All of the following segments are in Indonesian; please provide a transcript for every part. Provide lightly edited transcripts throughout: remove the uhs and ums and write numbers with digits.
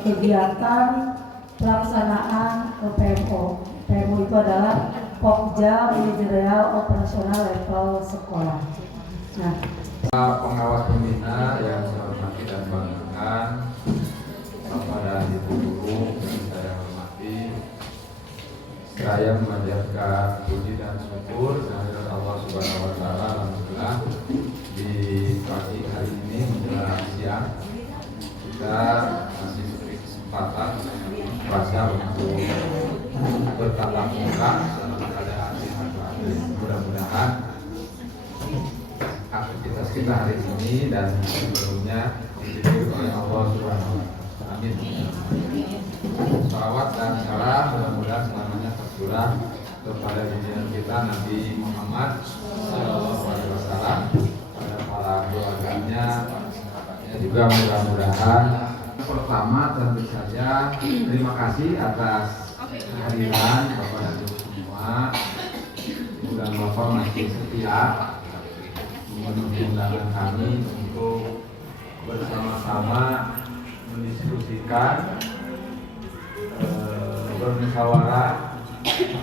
kegiatan pelaksanaan PMO. PMO itu adalah Pokja Manajerial Operasional Level Sekolah. Nah, pengawas pembina yang saya hormati dan banggakan, kepada ibu guru yang saya hormati, saya memanjatkan puji dan syukur kehadirat Allah Subhanahu Wa Taala. Alhamdulillah di pagi hari ini menjelang siang kita masih diberi kesempatan rasa untuk bertatap muka pada hari ini. Mudah-mudahan aktivitas kita hari ini dan sebelumnya dibimbing oleh Allah Subhanahu wa Ta'ala. Amin. Salawat dan salam mudah-mudahan selamanya tercurah kepada junjungan kita Nabi Muhammad Sallallahu Alaihi Wasallam, pada para keluarganya, para sahabatnya juga. Mudah-mudahan pertama tentu saja terima kasih atas kehadiran Bapak dan Ibu semua. Ibu dan Bapak masih setia memenuhi undangan kami untuk bersama-sama mendiskusikan, bermusyawarah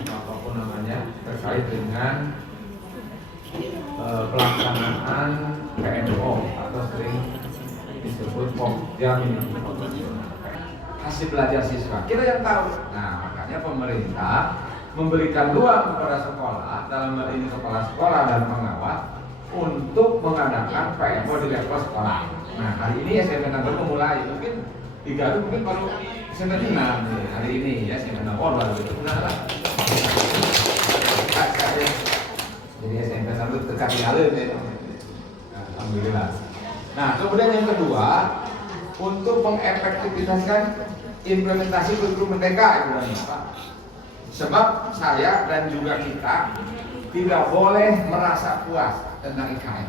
apapun namanya terkait dengan pelaksanaan PMO atau sering disebut Pokja hasil belajar siswa. Kita yang tahu. Nah, makanya pemerintah memberikan ruang kepada sekolah, dalam hal ini kepala sekolah dan pengawas, untuk mengadakan PMO di level sekolah. Nah, hari ini SMP Tanggerang memulai, mungkin di Garut mungkin baru SMP 6 hari ini ya, SMP 6 baru itu lah. Jadi SMP Tanggerang dekat di Alun ya. Alhamdulillah. Nah, kemudian yang kedua, untuk mengefektivitaskan implementasi kurikulum merdeka, Ibu dan Bapak. Sebab saya dan juga kita tidak boleh merasa puas tentang IKN.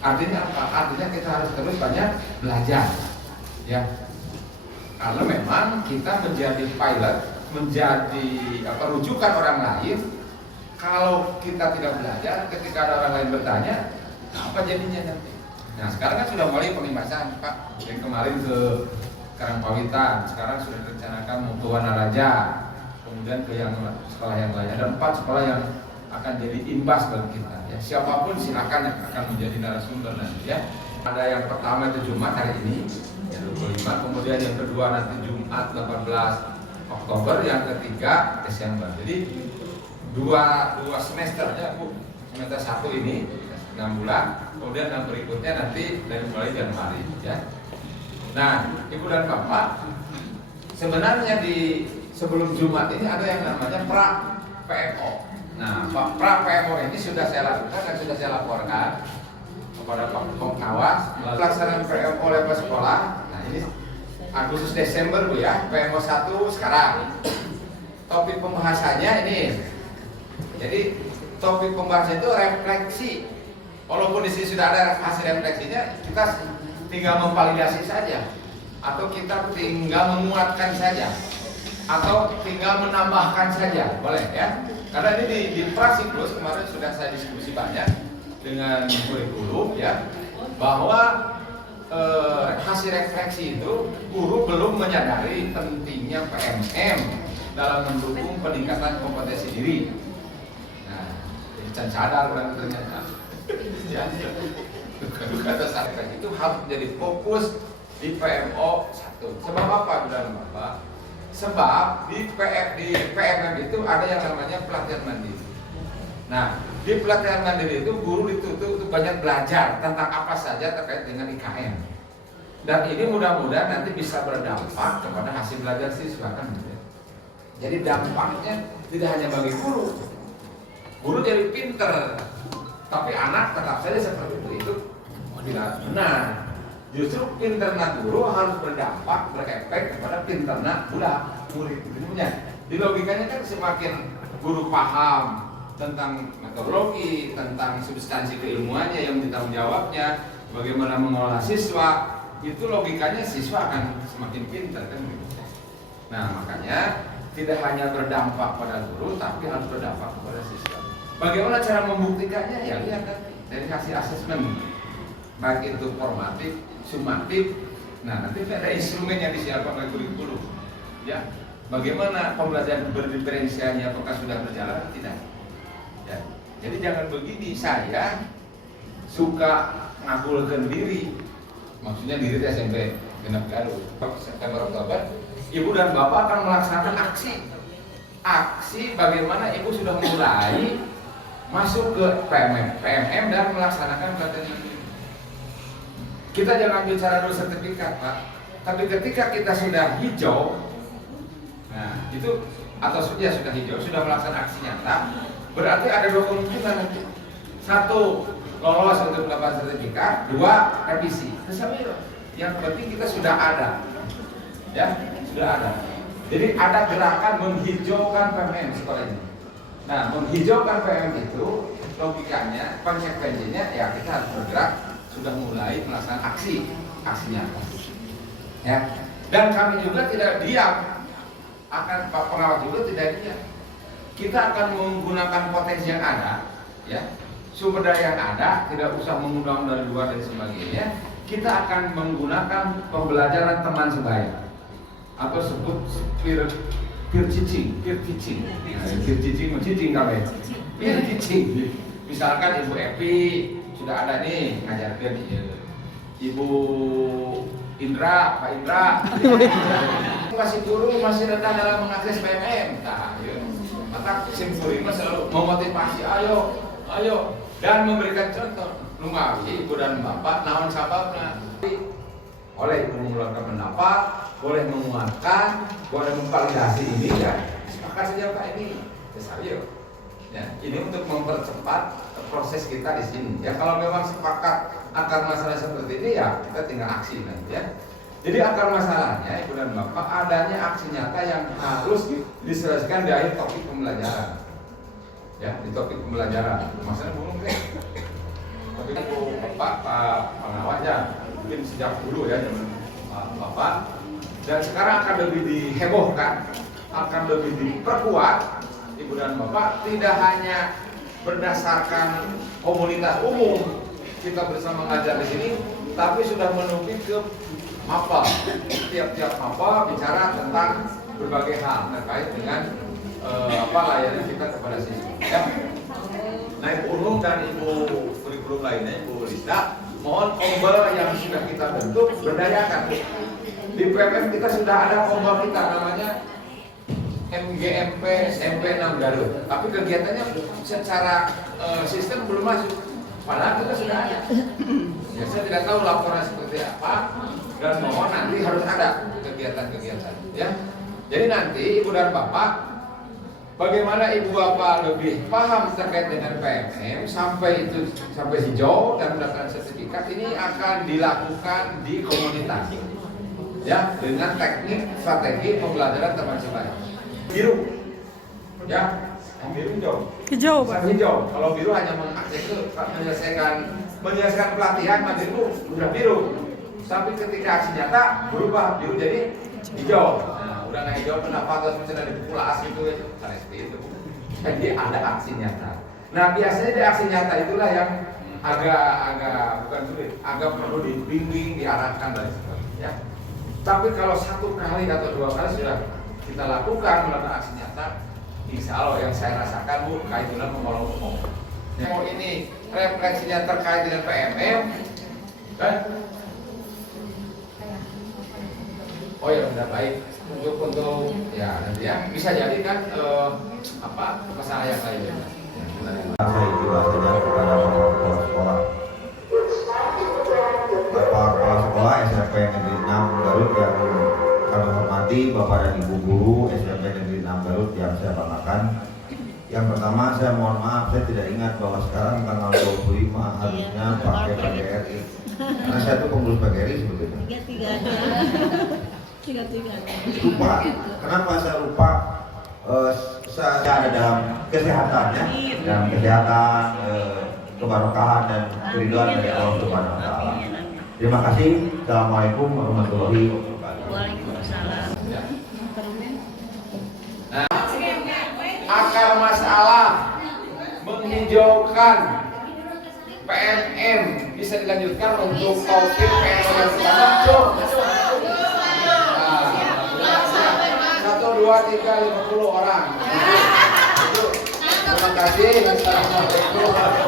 Artinya apa? Artinya kita harus terus banyak belajar, ya. Karena memang kita menjadi pilot, menjadi rujukan orang lain. Kalau kita tidak belajar, ketika ada orang lain bertanya, apa jadinya nanti? Nah, sekarang kan sudah mulai pengemasan, Pak. Yang kemarin ke Karangpawitan, sekarang sudah direncanakan mau ke Wanaraja, kemudian ke yang sekolah yang lain. Ada 4 sekolah yang akan jadi imbas bagi kita. Ya, siapapun silakan yang akan menjadi narasumber nanti ya. Ada yang pertama itu Jumat hari ini, ya 25. Kemudian yang kedua nanti Jumat 18 Oktober, yang ketiga Desember. Jadi dua semesternya Bu. Semester 1 ini 6 bulan, kemudian yang berikutnya nanti dari mulai Januari ya. Nah, Ibu dan Bapak, sebenarnya di sebelum Jumat ini ada yang namanya pra PMO. Nah, pra PMO ini sudah saya lakukan dan sudah saya laporkan kepada Pak Pengawas pelaksanaan PMO level sekolah. Nah, ini Agustus Desember Bu ya, PMO 1 sekarang. Topik pembahasannya ini. Jadi topik pembahasan itu refleksi. Walaupun di sini sudah ada hasil refleksinya, kita tinggal memvalidasi saja, atau kita tinggal menguatkan saja, atau tinggal menambahkan saja, boleh ya? Karena ini di Prasiklus kemarin sudah saya diskusi banyak dengan kurikulum ya, bahwa hasil refleksi itu guru belum menyadari pentingnya PMM dalam mendukung peningkatan kompetensi diri. Nah, jadi sadar orang ternyata. Ya, kata saya itu harus menjadi fokus di PMO 1. Sebab apa, Saudara Bapak? Sebab di PMM itu ada yang namanya pelatihan mandiri. Nah, di pelatihan mandiri itu guru dituntut untuk banyak belajar tentang apa saja terkait dengan IKN. Dan ini mudah-mudahan nanti bisa berdampak kepada hasil belajar siswa kan. Jadi dampaknya tidak hanya bagi guru. Guru jadi pinter, tapi anak tetap saja seperti itu tidak benar. Justru pinternya guru harus berdampak, berefek kepada pinternya murid. Di logikanya kan semakin guru paham tentang metodologi, tentang substansi keilmuannya yang ditanggung jawabnya, bagaimana mengelola siswa, itu logikanya siswa akan semakin pintar kan begitu. Nah, makanya tidak hanya berdampak pada guru, tapi harus berdampak kepada siswa. Bagaimana cara membuktikannya? Ya lihat dari hasil asesmen, baik itu formatif, sumatif, Nah, nanti ada instrumen yang disiapkan oleh kurikulum. Ya, bagaimana pembelajaran berdiferensialnya, apakah sudah berjalan atau tidak? Ya, jadi jangan begini, saya suka ngabulkan diri, maksudnya diri SMP genap Garut, September Oktober, ibu dan bapak akan melaksanakan aksi bagaimana ibu sudah mulai masuk ke PMM dan melaksanakan pelatihan ini. Kita jangan bicara dulu sertifikat, Pak, tapi ketika kita sudah hijau, nah itu atau sudah hijau, sudah melaksanakan aksi nyata, berarti ada dua kemungkinan nanti. Satu, lolos untuk mendapatkan sertifikat. Dua, revisi. Yang penting kita sudah ada, ya, sudah ada. Jadi ada gerakan menghijaukan PMM sekolah ini. Nah, menghijaukan PMM itu logikanya, konsekuensinya ya kita harus bergerak, sudah mulai melaksanakan aksinya. Ya. Dan kami juga tidak diam, akan Pak Pengawas juga tidak diam. Kita akan menggunakan potensi yang ada, ya, sumber daya yang ada, tidak usah mengundang dari luar dan sebagainya. Kita akan menggunakan pembelajaran teman sebaya atau sebut peer teaching misalkan Ibu Epi sudah ada nih ngajarkan Ibu Indra, Pak Indra masih guru, masih rendah dalam mengakses PMM. Nah, maka Simpuring selalu memotivasi, ayo dan memberikan contoh. Lungawi ibu dan bapak naon sababna. Oleh ibu mengeluarkan pendapat, boleh menguatkan, boleh memvalidasi ini ya. Sepakat saja Pak ini. Ya, ini untuk mempercepat proses kita di sini. Ya kalau memang sepakat akar masalah seperti ini ya kita tinggal aksi nanti ya. Jadi akar masalahnya ibu dan bapak adanya aksi nyata yang harus diselesaikan di akhir topik pembelajaran. Ya, di topik pembelajaran. Maksudnya belum deh. Tapi Bapak pengawasnya mungkin sejak dulu ya zaman Bapak, dan sekarang akan lebih dihebohkan, akan lebih diperkuat Ibu dan Bapak, tidak hanya berdasarkan komunitas umum kita bersama ngajar di sini, tapi sudah menuju ke mapel. Tiap-tiap mapel bicara tentang berbagai hal terkait dengan layanan kita kepada siswa. Ya. Nah, Ibu Unung dan Ibu kurikulum lainnya, Ibu Lista, mohon ombel yang sudah kita bentuk berdayakan. Di PMM kita sudah ada ombel kita namanya MGMP SMP 6 Garut. Tapi kegiatannya secara sistem belum masuk. Padahal kita sudah ada. Ya, saya tidak tahu laporan seperti apa dan mohon nanti harus ada kegiatan-kegiatan. Ya. Jadi nanti Ibu dan Bapak, bagaimana Ibu Bapak lebih paham terkait dengan PMM sampai hijau dan mendapatkan sertifikat ini akan dilakukan di komunitas, ya, dengan teknik strategi pembelajaran teman sebaya. Biru, ya, yang biru hijau, Pak. Hijau. Kalau biru hanya menyelesaikan pelatihan, nanti itu udah biru. Tapi ketika aksi nyata berubah biru jadi hijau. Udah nggak hijau kenapa terus misalnya dipukul as gitu ya, seperti itu. Jadi ada aksi nyata. Nah biasanya di aksi nyata itulah yang agak bukan sulit, agak perlu dibimbing, diarahkan dan sebagainya. Ya. Tapi kalau satu kali atau dua kali sudah kita lakukan melakukan aksi nyata, insya Allah yang saya rasakan Bu, kaitulah membawa mau ini refleksinya terkait dengan PMM kan? Oh ya sudah baik. Untuk ya nanti ya bisa jadi kan masalah yang lain. Saya jelaskan kepada kepala sekolah. Kepala sekolah SMP Negeri 6 Garut yang kami hormati, Bapak dan Ibu guru SMP Negeri 6 Garut yang saya banggakan. Yang pertama saya mohon maaf, saya tidak ingat bahwa sekarang tanggal 25 harusnya pakai PGRI. Karena saya itu pengurus PGRI sebetulnya. Lupa. Kenapa saya lupa? Saya ada dalam kesehatannya, dalam kesehatan, keberkahan dan keridhaan dari Allah Subhanahu wa taala. Terima kasih. Assalamualaikum warahmatullahi wabarakatuh. Waalaikumsalam. Nah, akar masalah menghijaukan PMM bisa dilanjutkan untuk topik PNO yang pertama. Cuk. Nah, 1, 2, 3, 50 orang. Terima kasih. Assalamualaikum.